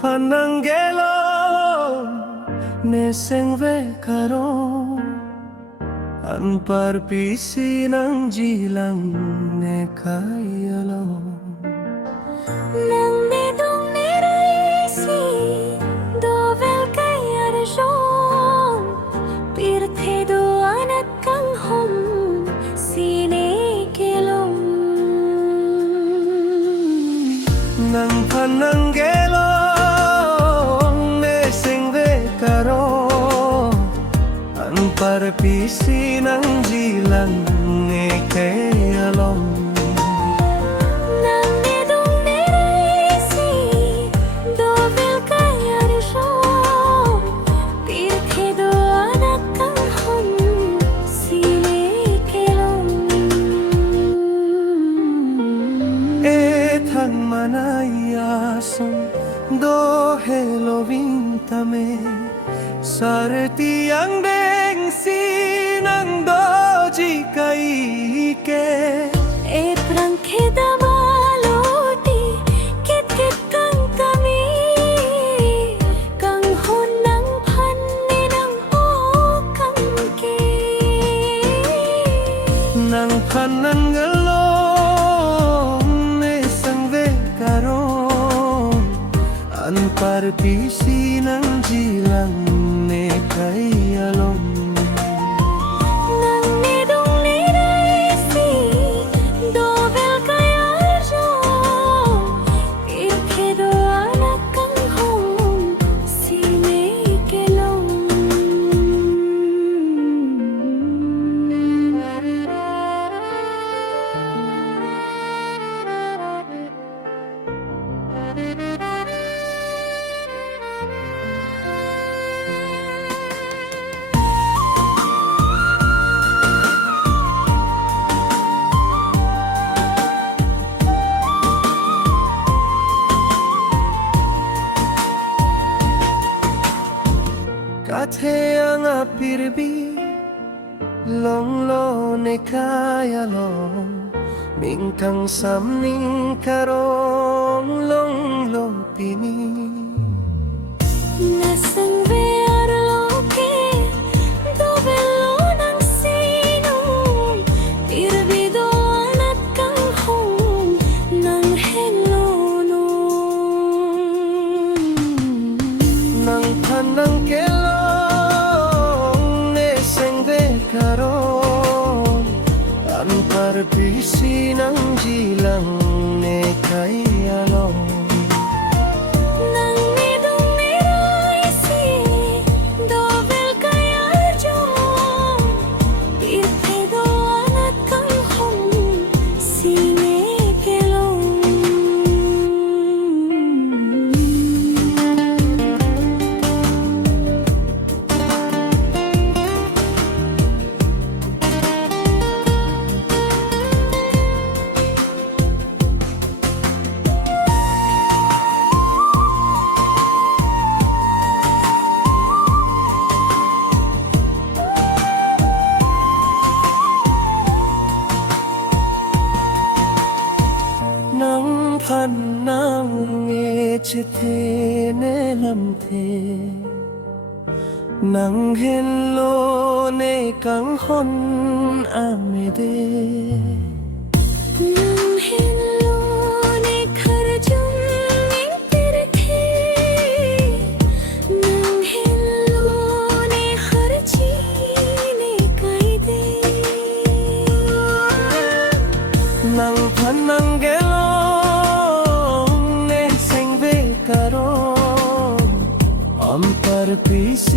pananggelo nesengve karo an parpisi ng jilang ne kayalo nang nedong neraisi dovel kayarjon pirthe do anak kang hom sine kelom nang pananggelo nesengve karo an parpisi ng jilang ne kayalo nang nedong neraisi dovel kayarjon pirthe do anak kang hom sine kelom Etang manayasam do helovin tame sarti ang deng sinang doji kai ke e prangkhe dabaloti kit kit kang kami kang honang phanne nang o kang ke nang panangalong ne sangve karon an parpisi ng jilang ne kayalom nang nedong neraisi dovel kayarjon pirthe do anak kang hom sine kelom Kathe ang apirbi long lo ne kayalom mingkang samning karong long lo pini nasangve arloke dovelo nang sinong pirbido anak kang hom nang helono nang panang kelong ne sengve karon an parpisi ng jilang ne kayalom nang nedong neraisi dovel kayarjon pirthe do anak kang hom sine kelom nang panang echete ne lamthe nang hello ne kang hon amede nang hello ne kharjum ning pirthe nang hello ne kharchi ne kaide nang panang gelong ne sengve karon am parpisi